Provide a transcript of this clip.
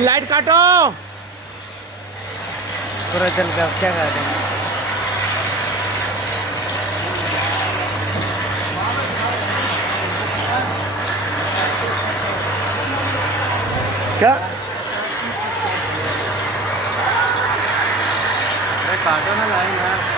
Light काटो। पूरा चल गया, अब क्या करें। क्या काटो ना लाइन यार।